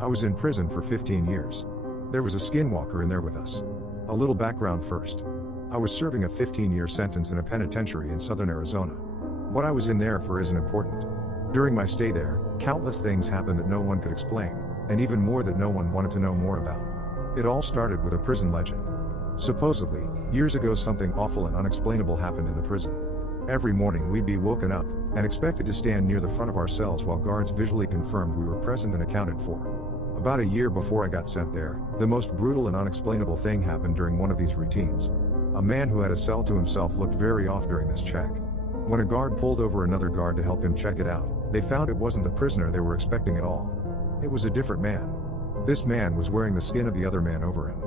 I was in prison for 15 years. There was a skinwalker in there with us. A little background first. I was serving a 15-year sentence in a penitentiary in southern Arizona. What I was in there for isn't important. During my stay there, countless things happened that no one could explain, and even more that no one wanted to know more about. It all started with a prison legend. Supposedly, years ago something awful and unexplainable happened in the prison. Every morning we'd be woken up, and expected to stand near the front of our cells while guards visually confirmed we were present and accounted for. About a year before I got sent there, the most brutal and unexplainable thing happened during one of these routines. A man who had a cell to himself looked very off during this check. When a guard pulled over another guard to help him check it out, they found it wasn't the prisoner they were expecting at all. It was a different man. This man was wearing the skin of the other man over him.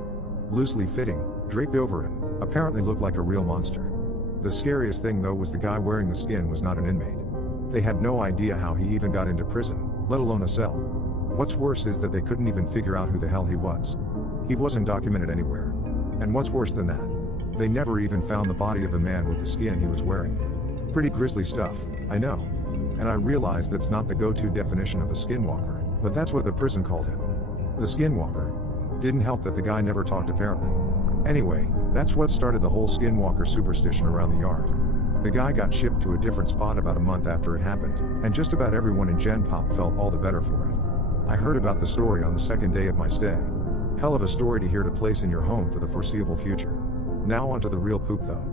Loosely fitting, draped over him, apparently looked like a real monster. The scariest thing though was the guy wearing the skin was not an inmate. They had no idea how he even got into prison, let alone a cell. What's worse is that they couldn't even figure out who the hell he was. He wasn't documented anywhere. And what's worse than that? They never even found the body of the man with the skin he was wearing. Pretty grisly stuff, I know. And I realize that's not the go-to definition of a skinwalker, but that's what the prison called him. The skinwalker. Didn't help that the guy never talked apparently. Anyway, that's what started the whole skinwalker superstition around the yard. The guy got shipped to a different spot about a month after it happened, and just about everyone in Gen Pop felt all the better for it. I heard about the story on the second day of my stay. Hell of a story to hear to place in your home for the foreseeable future. Now onto the real poop though.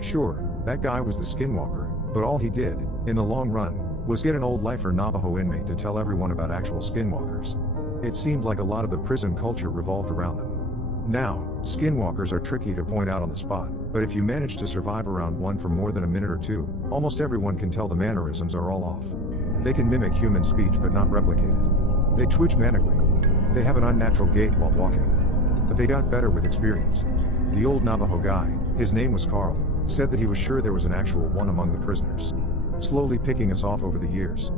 Sure, that guy was the skinwalker, but all he did, in the long run, was get an old lifer Navajo inmate to tell everyone about actual skinwalkers. It seemed like a lot of the prison culture revolved around them. Now, skinwalkers are tricky to point out on the spot, but if you manage to survive around one for more than a minute or two, almost everyone can tell the mannerisms are all off. They can mimic human speech but not replicate it. They twitch manically. They have an unnatural gait while walking. But they got better with experience. The old Navajo guy, his name was Carl, said that he was sure there was an actual one among the prisoners. Slowly picking us off over the years.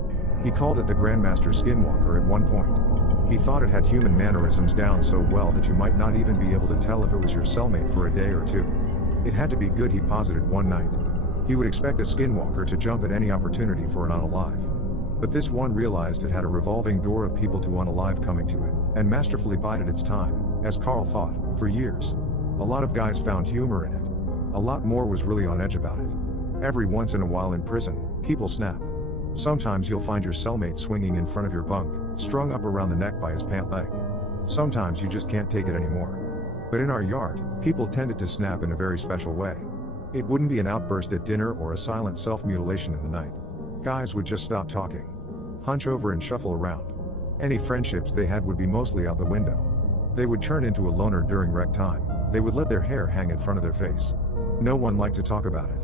He called it the Grandmaster Skinwalker at one point. He thought it had human mannerisms down so well that you might not even be able to tell if it was your cellmate for a day or two. It had to be good, he posited one night. He would expect a skinwalker to jump at any opportunity for an unalive. But this one realized it had a revolving door of people to unalive coming to it, and masterfully bided its time, as Carl thought, for years. A lot of guys found humor in it. A lot more was really on edge about it. Every once in a while in prison, people snap. Sometimes you'll find your cellmate swinging in front of your bunk, strung up around the neck by his pant leg. Sometimes you just can't take it anymore. But in our yard, people tended to snap in a very special way. It wouldn't be an outburst at dinner or a silent self-mutilation in the night. Guys would just stop talking, hunch over and shuffle around. Any friendships they had would be mostly out the window. They would turn into a loner during rec time. They would let their hair hang in front of their face. No one liked to talk about it.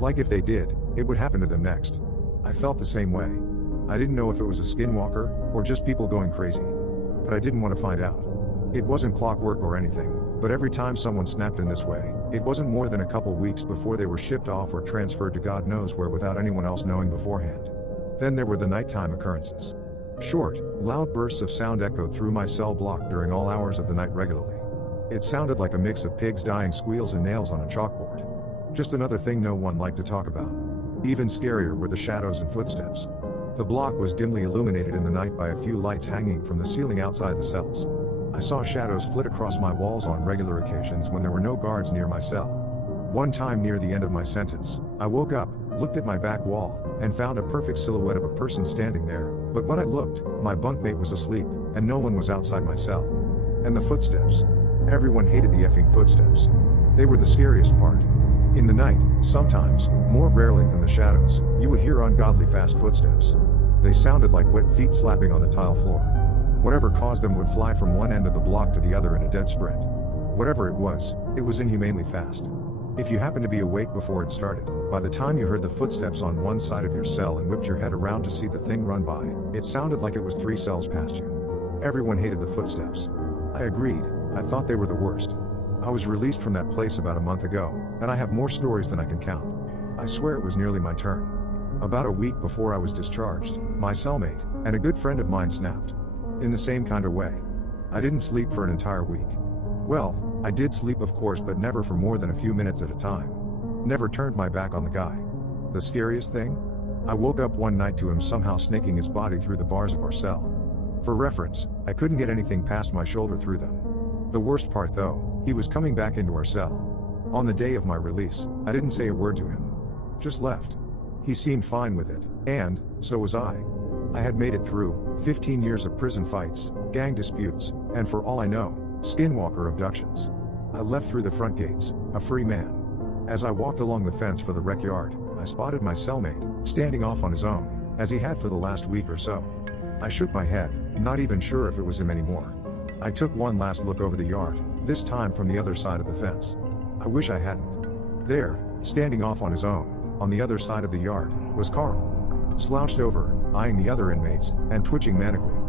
Like if they did, it would happen to them next. I felt the same way. I didn't know if it was a skinwalker, or just people going crazy. But I didn't want to find out. It wasn't clockwork or anything, but every time someone snapped in this way, it wasn't more than a couple weeks before they were shipped off or transferred to God knows where without anyone else knowing beforehand. Then there were the nighttime occurrences. Short, loud bursts of sound echoed through my cell block during all hours of the night regularly. It sounded like a mix of pigs dying squeals and nails on a chalkboard. Just another thing no one liked to talk about. Even scarier were the shadows and footsteps. The block was dimly illuminated in the night by a few lights hanging from the ceiling outside the cells. I saw shadows flit across my walls on regular occasions when there were no guards near my cell. One time near the end of my sentence, I woke up, looked at my back wall, and found a perfect silhouette of a person standing there, but when I looked, my bunkmate was asleep, and no one was outside my cell. And the footsteps. Everyone hated the effing footsteps. They were the scariest part. In the night, sometimes, more rarely than the shadows, you would hear ungodly fast footsteps. They sounded like wet feet slapping on the tile floor. Whatever caused them would fly from one end of the block to the other in a dead sprint. Whatever it was inhumanely fast. If you happened to be awake before it started, by the time you heard the footsteps on one side of your cell and whipped your head around to see the thing run by, it sounded like it was 3 cells past you. Everyone hated the footsteps. I agreed. I thought they were the worst. I was released from that place about a month ago, and I have more stories than I can count. I swear it was nearly my turn. About a week before I was discharged, my cellmate, and a good friend of mine snapped. In the same kind of way. I didn't sleep for an entire week. Well, I did sleep of course, but never for more than a few minutes at a time. Never turned my back on the guy. The scariest thing? I woke up one night to him somehow snaking his body through the bars of our cell. For reference, I couldn't get anything past my shoulder through them. The worst part though, he was coming back into our cell. On the day of my release, I didn't say a word to him. Just left. He seemed fine with it, and so was I. I had made it through 15 years of prison fights, gang disputes, and for all I know, skinwalker abductions. I left through the front gates, a free man. As I walked along the fence for the rec yard, I spotted my cellmate, standing off on his own, as he had for the last week or so. I shook my head, not even sure if it was him anymore. I took one last look over the yard, this time from the other side of the fence. I wish I hadn't. There, standing off on his own, on the other side of the yard, was Carl. Slouched over, eyeing the other inmates, and twitching manically.